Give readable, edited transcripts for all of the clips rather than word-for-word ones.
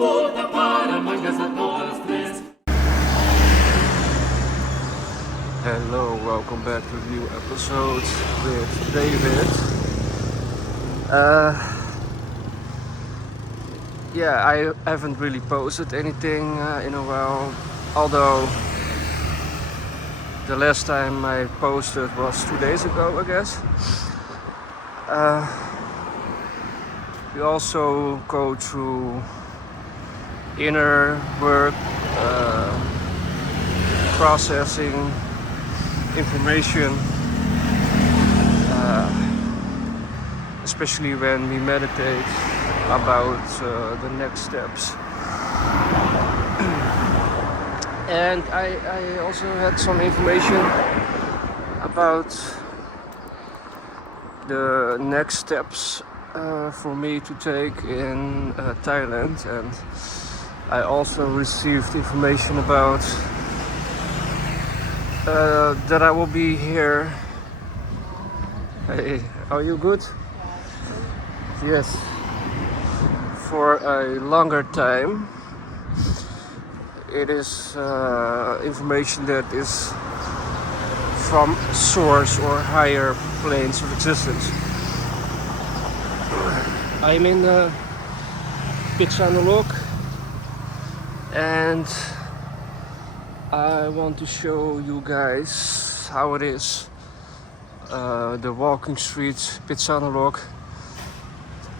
Hello, welcome back to a new episode with David. Yeah, I haven't really posted anything in a while, although the last time I posted was 2 days ago, I guess. We also go through inner work, processing information, especially when we meditate about the next steps. And I also had some information about the next steps for me to take in Thailand, and I also received information about that I will be here. Hey, are you good? Yes. For a longer time. It is information that is from source or higher planes of existence. I'm in Phitsanulok, and I want to show you guys how it is, the walking streets Phitsanulok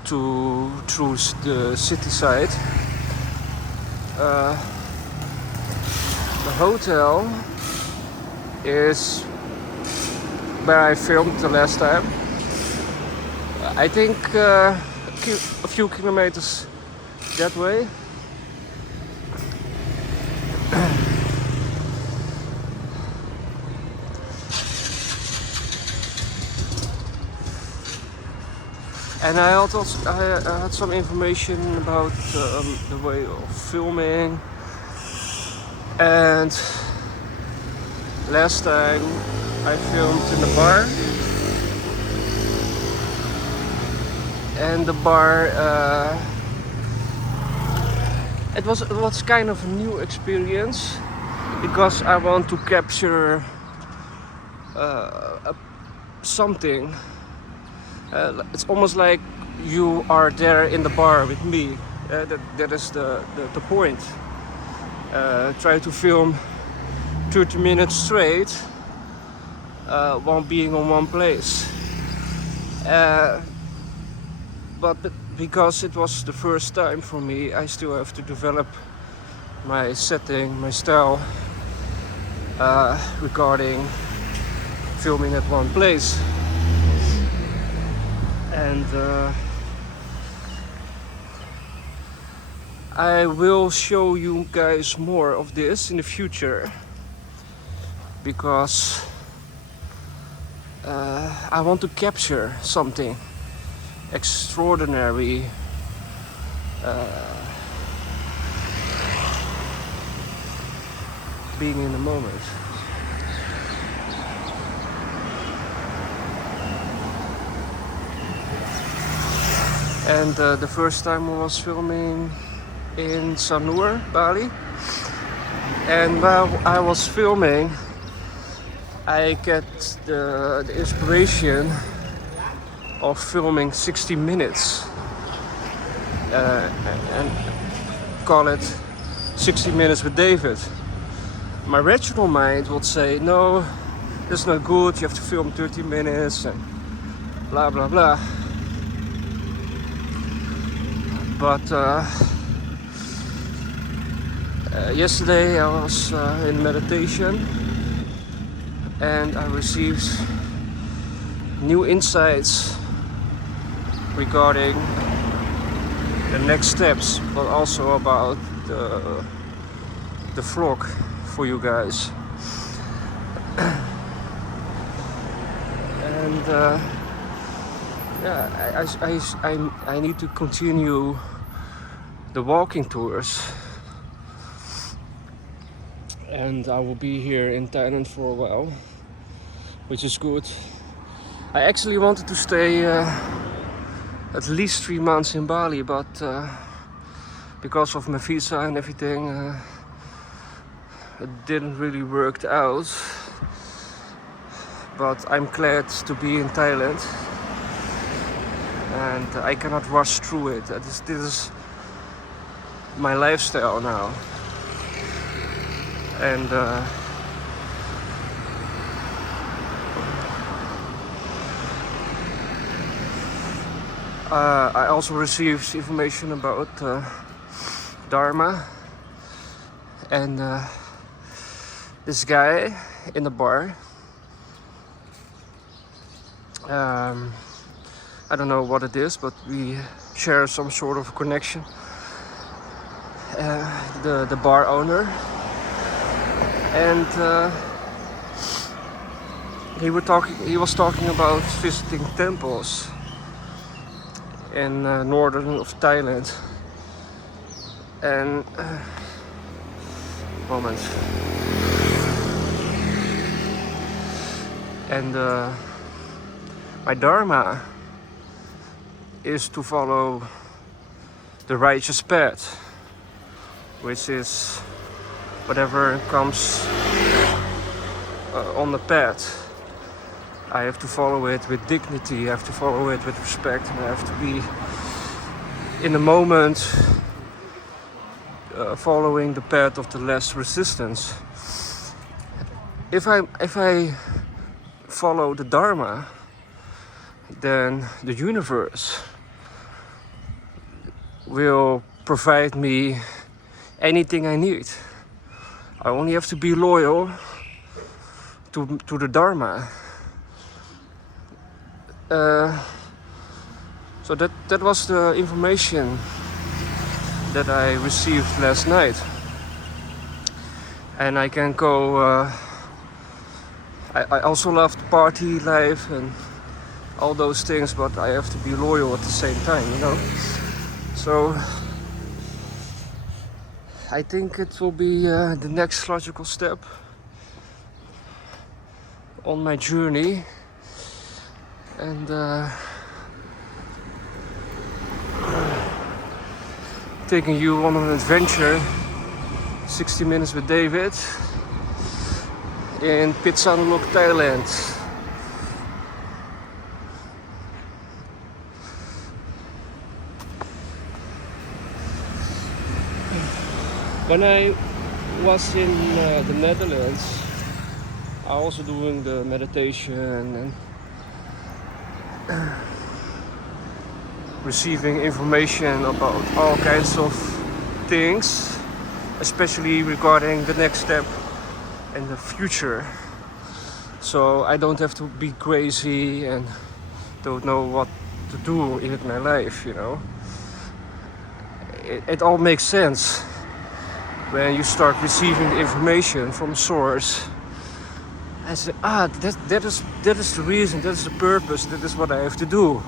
through the city side. The hotel is where I filmed the last time. I think a few kilometers that way. And I had some information about the way of filming. And last time I filmed in the bar. And the bar, it was kind of a new experience, because I want to capture something. It's almost like you are there in the bar with me. That is the point. Try to film 30 minutes straight while being on one place. But because it was the first time for me, I still have to develop my setting, my style regarding filming at one place. And I will show you guys more of this in the future, because I want to capture something extraordinary, being in the moment. And the first time I was filming in Sanur, Bali, and while I was filming, I get the inspiration of filming 60 minutes and call it 60 minutes with David. My rational mind would say, no, that's not good, you have to film 30 minutes and blah blah blah. But yesterday I was in meditation, and I received new insights regarding the next steps, but also about the vlog for you guys. And yeah, I need to continue the walking tours, and I will be here in Thailand for a while, which is good. I actually wanted to stay at least 3 months in Bali, but because of my visa and everything, it didn't really work out. But I'm glad to be in Thailand, and I cannot rush through it. This is my lifestyle now, and I also received information about Dharma, and this guy in the bar. I don't know what it is, but we share some sort of connection. The bar owner, and he was talking about visiting temples in northern of Thailand, and moment, and my dharma is to follow the righteous path, which is whatever comes on the path. I have to follow it with dignity, I have to follow it with respect, and I have to be in the moment following the path of the less resistance. If I follow the Dharma, then the universe will provide me anything I need. I only have to be loyal to the Dharma. So that was the information that I received last night, and I can go. I also love the party life and all those things, but I have to be loyal at the same time, you know. So I think it will be the next logical step on my journey, and taking you on an adventure, 60 minutes with David in Phitsanulok, Thailand. When I was in the Netherlands, I was also doing the meditation and receiving information about all kinds of things, especially regarding the next step and the future. So I don't have to be crazy and don't know what to do in my life, you know. It all makes sense when you start receiving the information from source. I say, that is the reason, that is the purpose, that is what I have to do.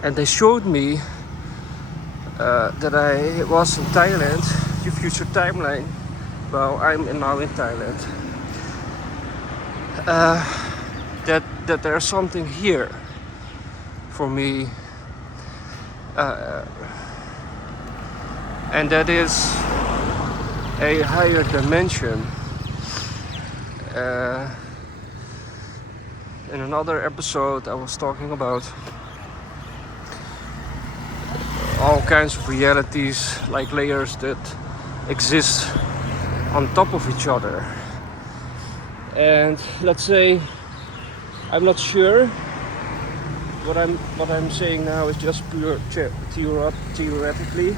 And they showed me that I was in Thailand, the future timeline. Well, I'm now in Thailand. That there's something here for me, and that is a higher dimension. In another episode, I was talking about all kinds of realities, like layers that exist on top of each other. And let's say, I'm not sure. What I'm saying now is just pure theoretically.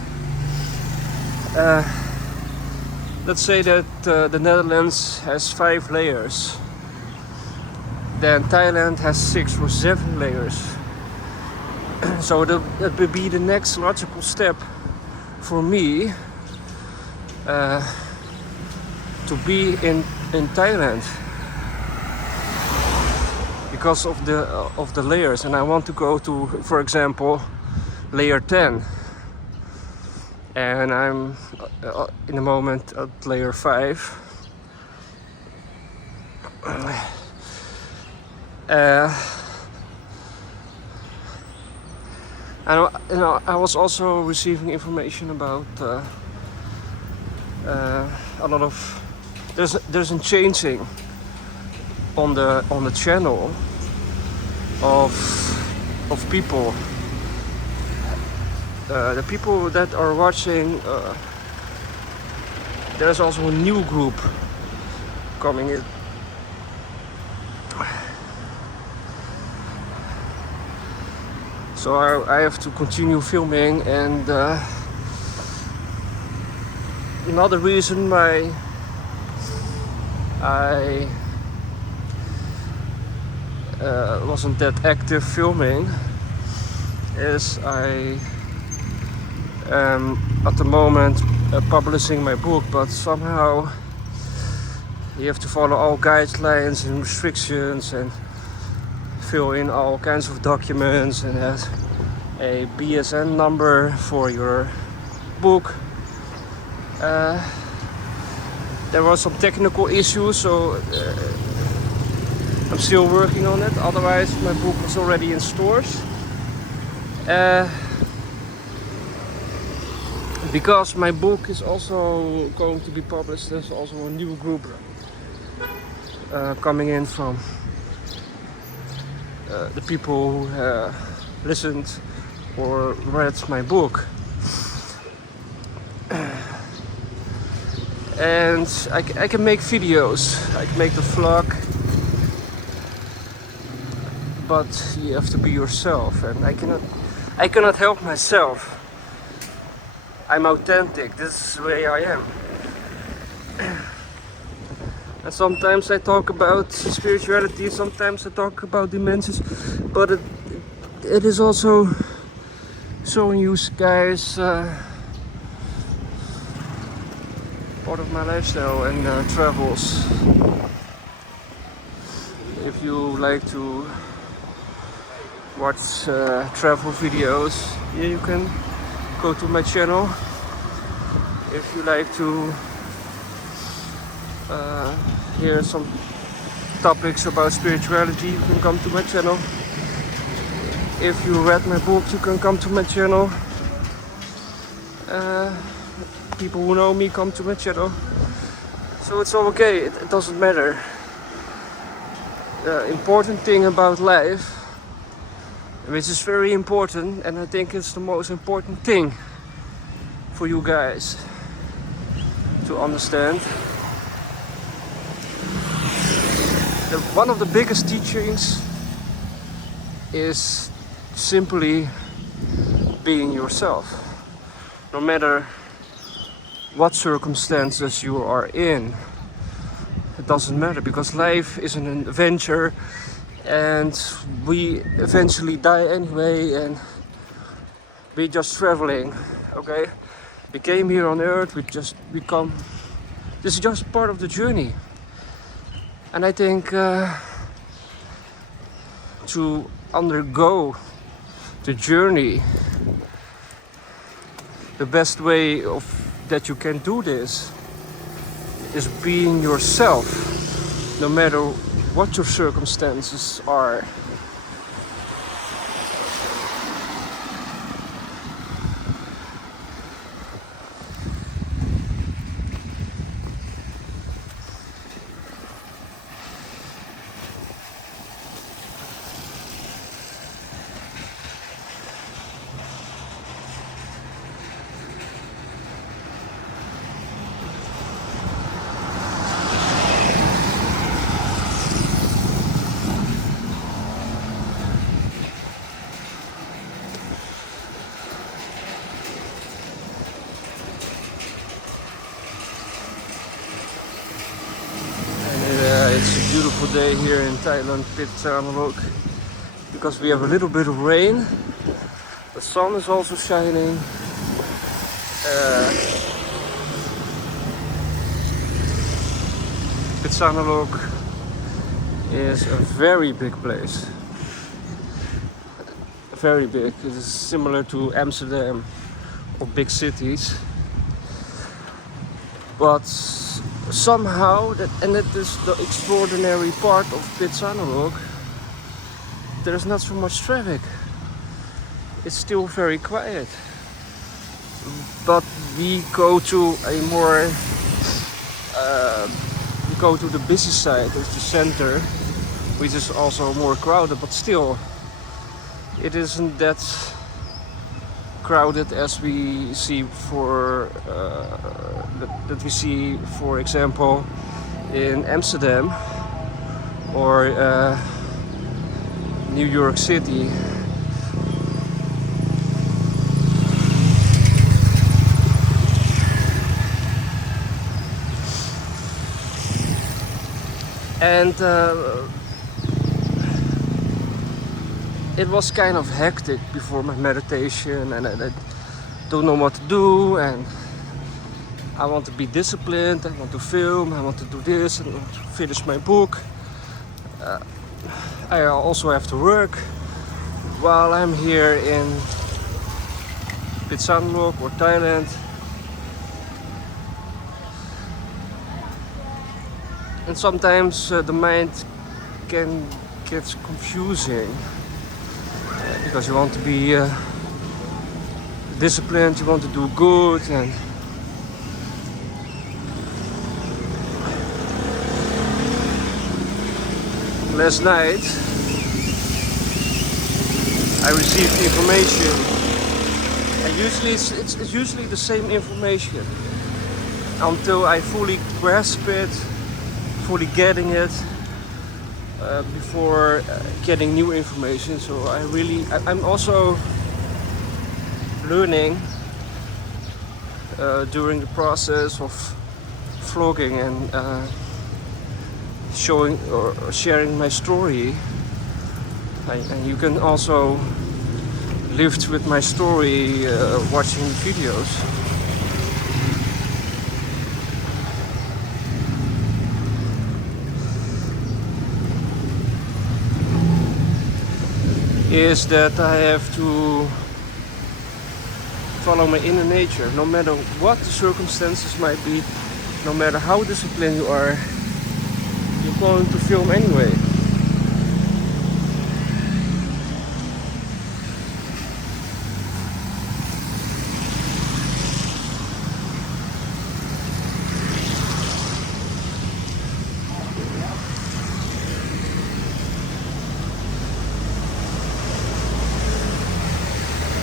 Let's say that the Netherlands has 5 layers. Then Thailand has 6 or 7 layers. So that would be the next logical step for me to be in Thailand, because of the layers, and I want to go to, for example, layer 10, and I'm in the moment at layer 5. And I was also receiving information about a lot of there's a changing on the channel of people. The people that are watching, there's also a new group coming in. So I have to continue filming, and another reason why I wasn't that active filming is I am at the moment publishing my book, but somehow you have to follow all guidelines and restrictions and fill in all kinds of documents and have a BSN number for your book. There were some technical issues, so I'm still working on it. Otherwise, my book was already in stores. Because my book is also going to be published, there's also a new group coming in from the people who listened or read my book. And I can make videos, I can make the vlog, but you have to be yourself, and I cannot help myself. I'm authentic, this is the way I am. And sometimes I talk about spirituality, sometimes I talk about dimensions, but it is also showing you guys part of my lifestyle and travels. If you like to watch travel videos, yeah, you can go to my channel. If you like to hear some topics about spirituality, you can come to my channel. If you read my book, you can come to my channel. People who know me come to my channel. So it's all okay, it doesn't matter. The important thing about life, which is very important, and I think it's the most important thing for you guys to understand. One of the biggest teachings is simply being yourself. No matter what circumstances you are in, it doesn't matter, because life is an adventure and we eventually die anyway, and we're just traveling, okay? We came here on earth, this is just part of the journey. And I think to undergo the journey, the best way that you can do this is being yourself, no matter what your circumstances are. It's a beautiful day here in Thailand, Phitsanulok, because we have a little bit of rain. The sun is also shining. Phitsanulok is a very big place. Very big. It is similar to Amsterdam or big cities. But somehow, and that is the extraordinary part of Phitsanulok, there's not so much traffic. it's still very quiet. But we go to a more, we go to the busy side of the center, which is also more crowded, but still, it isn't that crowded as we see that we see, for example, in Amsterdam or New York City. And it was kind of hectic before my meditation, and I don't know what to do, and I want to be disciplined, I want to film, I want to do this, and I want to finish my book. I also have to work while I'm here in Phitsanulok or Thailand. And sometimes the mind can get confusing because you want to be disciplined, you want to do good, and last night I received information, and usually it's usually the same information until I fully grasp it, fully getting it, before getting new information. So I'm also learning during the process of vlogging and showing or sharing my story. And you can also live with my story watching the videos. Is that I have to follow my inner nature, no matter what the circumstances might be, no matter how disciplined you are, you're going to film anyway.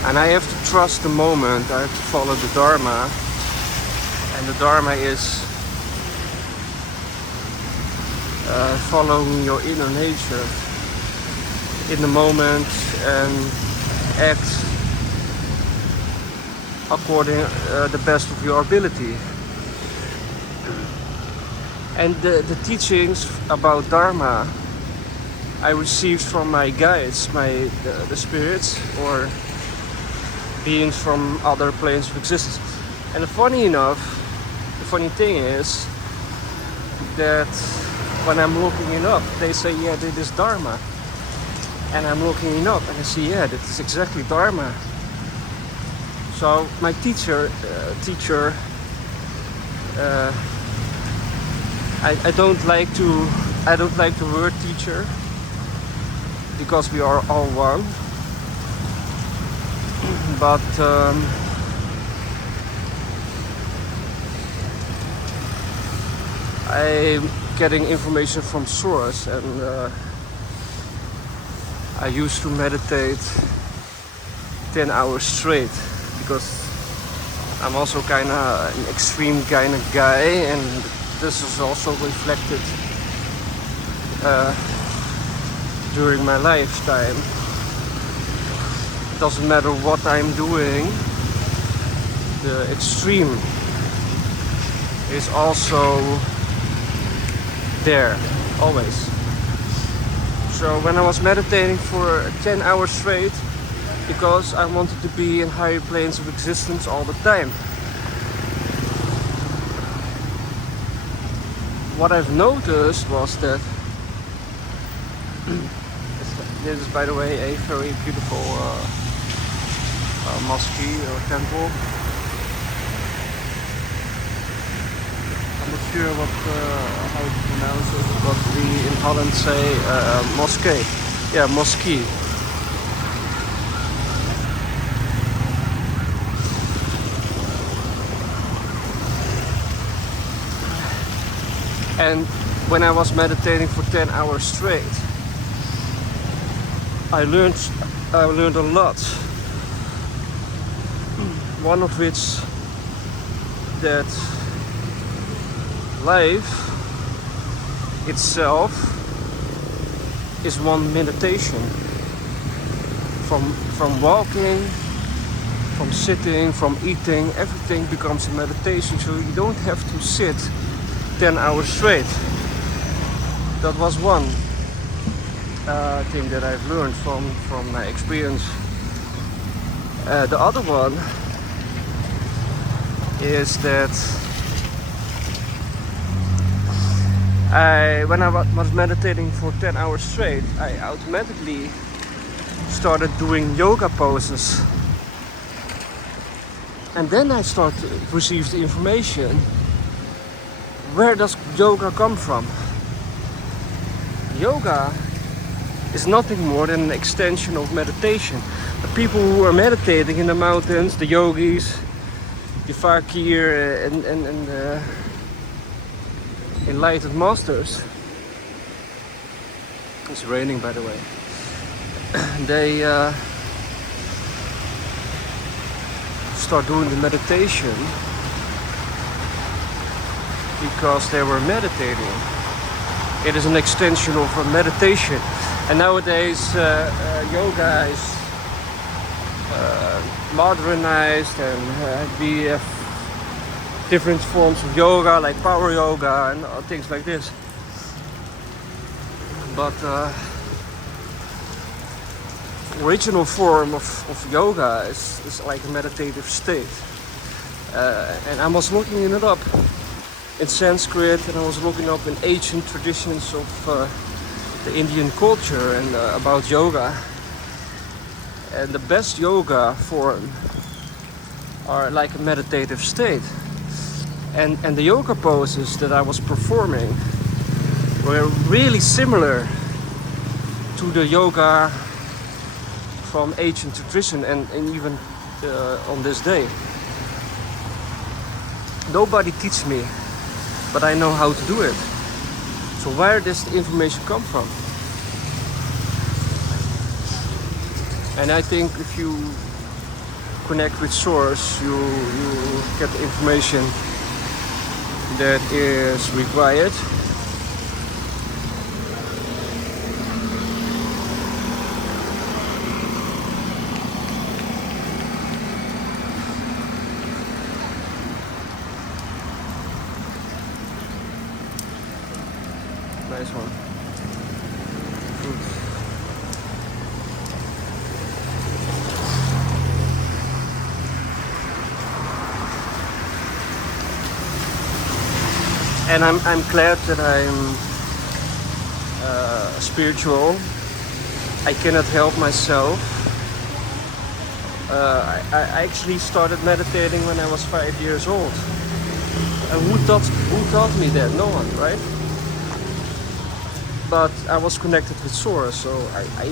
And I have to trust the moment, I have to follow the Dharma. And the Dharma is following your inner nature in the moment and act according the best of your ability. And the teachings about Dharma I received from my guides, the spirits or beings from other planes of existence. And the funny thing is that when I'm looking it up, they say, yeah, this is Dharma. And I'm looking it up and I see, yeah, this is exactly Dharma. So my teacher, I don't like the word teacher, because we are all one. But I'm getting information from source, and I used to meditate 10 hours straight because I'm also kind of an extreme kind of guy, and this is also reflected during my lifetime. It doesn't matter what I'm doing, the extreme is also there, always. So when I was meditating for 10 hours straight, because I wanted to be in higher planes of existence all the time. What I've noticed was that this is, by the way, a very beautiful mosque or temple. I'm not sure how to pronounce it, but we in Holland say mosque. Yeah, mosque. And when I was meditating for 10 hours straight, I learned a lot. One of which that life itself is one meditation. From walking, from sitting, from eating, everything becomes a meditation. So you don't have to sit 10 hours straight. That was one thing that I've learned from my experience. The other one is that when I was meditating for 10 hours straight, I automatically started doing yoga poses. And then I started to receive the information, where does yoga come from? Yoga is nothing more than an extension of meditation. The people who are meditating in the mountains, the yogis, the fakir and enlightened masters. It's raining, by the way. They start doing the meditation because they were meditating. It is an extension of a meditation. And nowadays yoga is modernized, and we have different forms of yoga like power yoga and things like this. But original form of yoga is like a meditative state. And I was looking it up in Sanskrit, and I was looking up in ancient traditions of the Indian culture and about yoga. And the best yoga form are like a meditative state. And the yoga poses that I was performing were really similar to the yoga from ancient tradition and even on this day. Nobody teach me, but I know how to do it. So where does the information come from? And I think if you connect with source, you get the information that is required. Nice one. Fruit. And I'm glad that I'm spiritual. I cannot help myself. I actually started meditating when I was 5 years old. And who taught me that? No one, right? But I was connected with Source, so I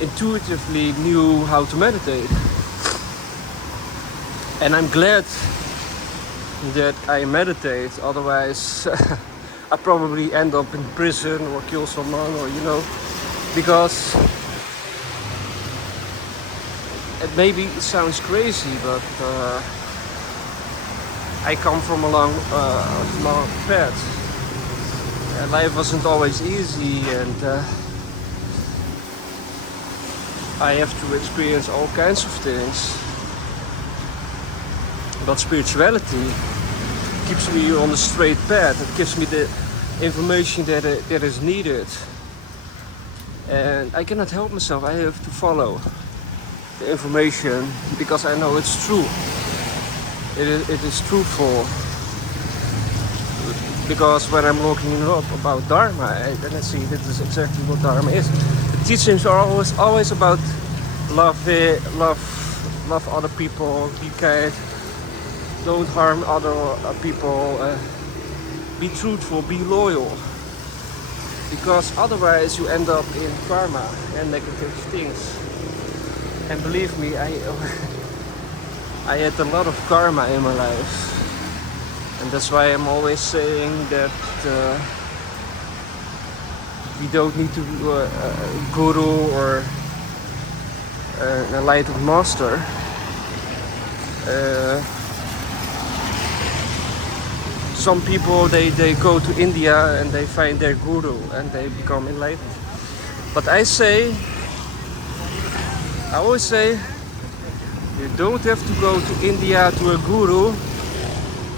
intuitively knew how to meditate. And I'm glad that I meditate, otherwise I probably end up in prison or kill someone, or because maybe it sounds crazy, but I come from a long path. Life wasn't always easy, and I have to experience all kinds of things. But spirituality keeps me on the straight path. It gives me the information that is needed. And I cannot help myself. I have to follow the information because I know it's true. It is truthful. Because when I'm looking up about Dharma, then I see this is exactly what Dharma is. The teachings are always about love other people, be kind, don't harm other people, be truthful, be loyal. Because otherwise you end up in karma and negative things. And believe me, I had a lot of karma in my life. And that's why I'm always saying that we don't need to be a guru or an enlightened master. Some people they go to India and they find their guru and they become enlightened. But I always say, you don't have to go to India to a guru,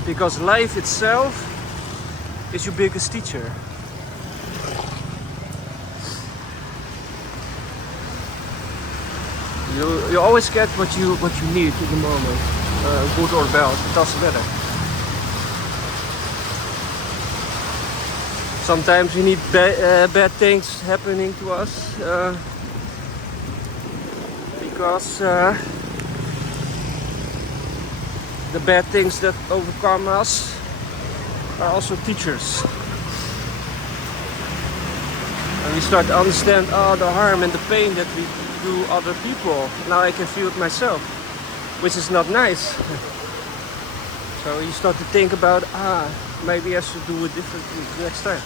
because life itself is your biggest teacher. You always get what you need in the moment, good or bad, it doesn't matter. Sometimes we need bad things happening to us because the bad things that overcome us are also teachers. And we start to understand the harm and the pain that we do other people. Now I can feel it myself, which is not nice. So you start to think about, maybe I should do it differently next time.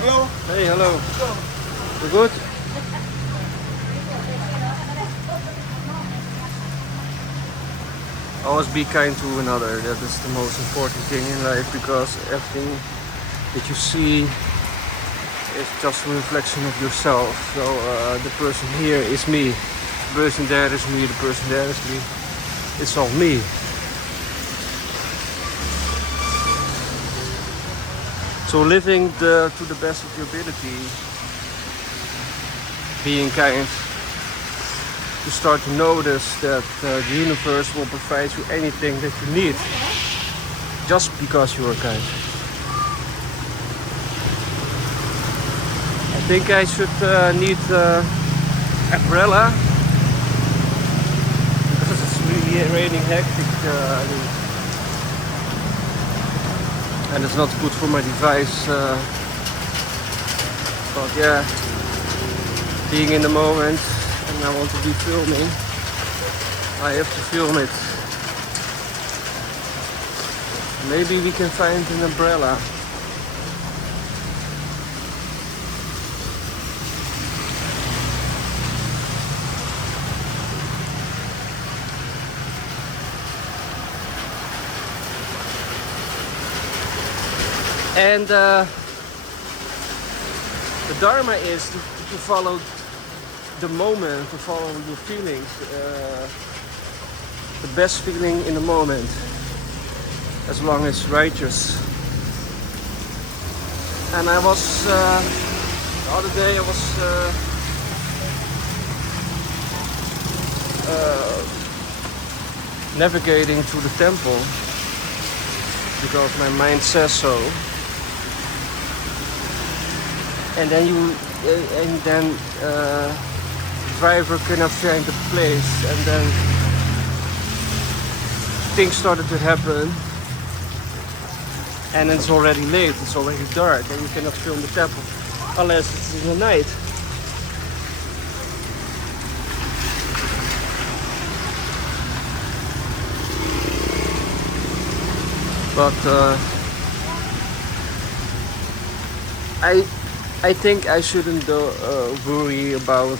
Hello. Hey, hello. You good? Always be kind to another. That is the most important thing in life, because everything that you see is just a reflection of yourself. So the person here is me, the person there is me, the person there is me. It's all me. So living to the best of your ability, being kind, you start to notice that the universe will provide you anything that you need, just because you are kind. I think I should need umbrella, because it's really raining hectic. And it's not good for my device, but yeah, being in the moment, and I want to be filming, I have to film it. Maybe we can find an umbrella. And the Dharma is to follow the moment, to follow your feelings, the best feeling in the moment, as long as it's righteous. And I was, the other day I was navigating to the temple, because my mind says so. And then driver cannot find the place, and then things started to happen, and it's already late, it's already dark, and you cannot film the temple unless it's in the night. But I think I shouldn't worry about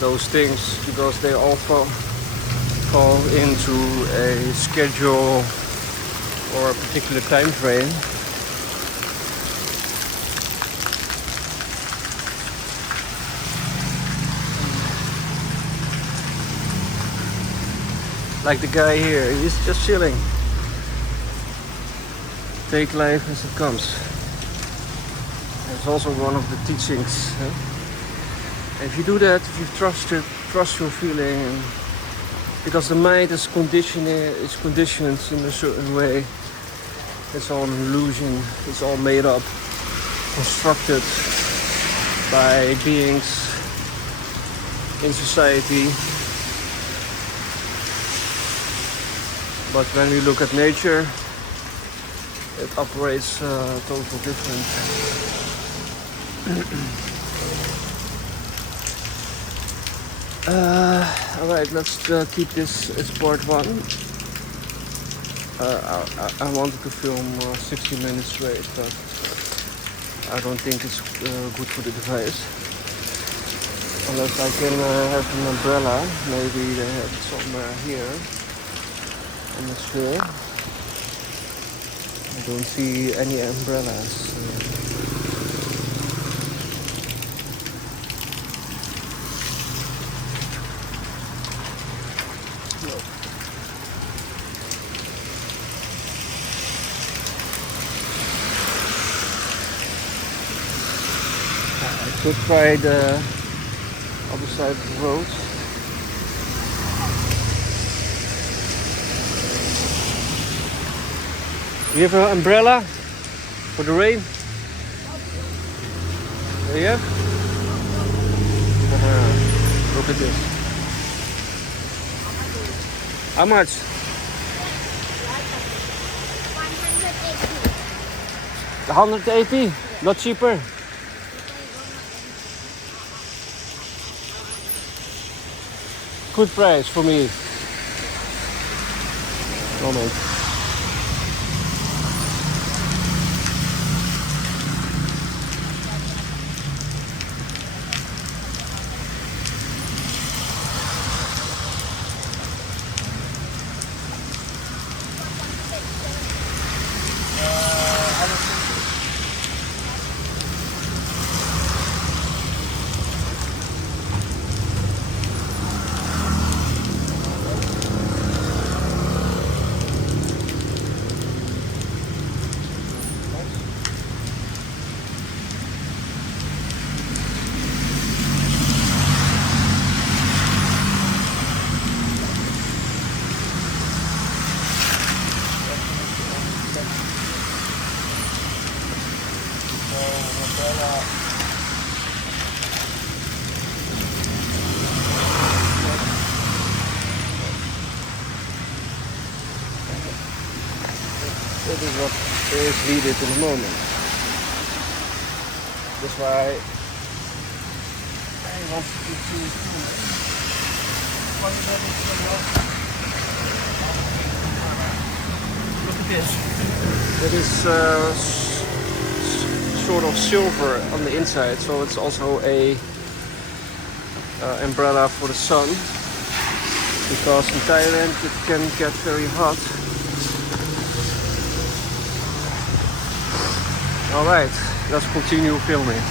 those things, because they all fall into a schedule or a particular time frame. Like the guy here, he's just chilling. Take life as it comes. It's also one of the teachings. If you do that, if you trust your feeling, because the mind is conditioned in a certain way. It's all an illusion. It's all made up, constructed by beings in society. But when we look at nature, it operates totally different. Alright, let's keep this as part one. I wanted to film 60 minutes straight, but I don't think it's good for the device. Unless I can have an umbrella, maybe they have it somewhere here on the sphere. I don't see any umbrellas. No. I could try the other side of the road. Do you have an umbrella for the rain? There you have? Look at this. How much? 180. Not cheaper. Good price for me. Moment. That is what is needed in the moment. That's why I want to see it too. Look at this. It is sort of silver on the inside, so it's also a umbrella for the sun. Because in Thailand it can get very hot. Alright, let's continue filming.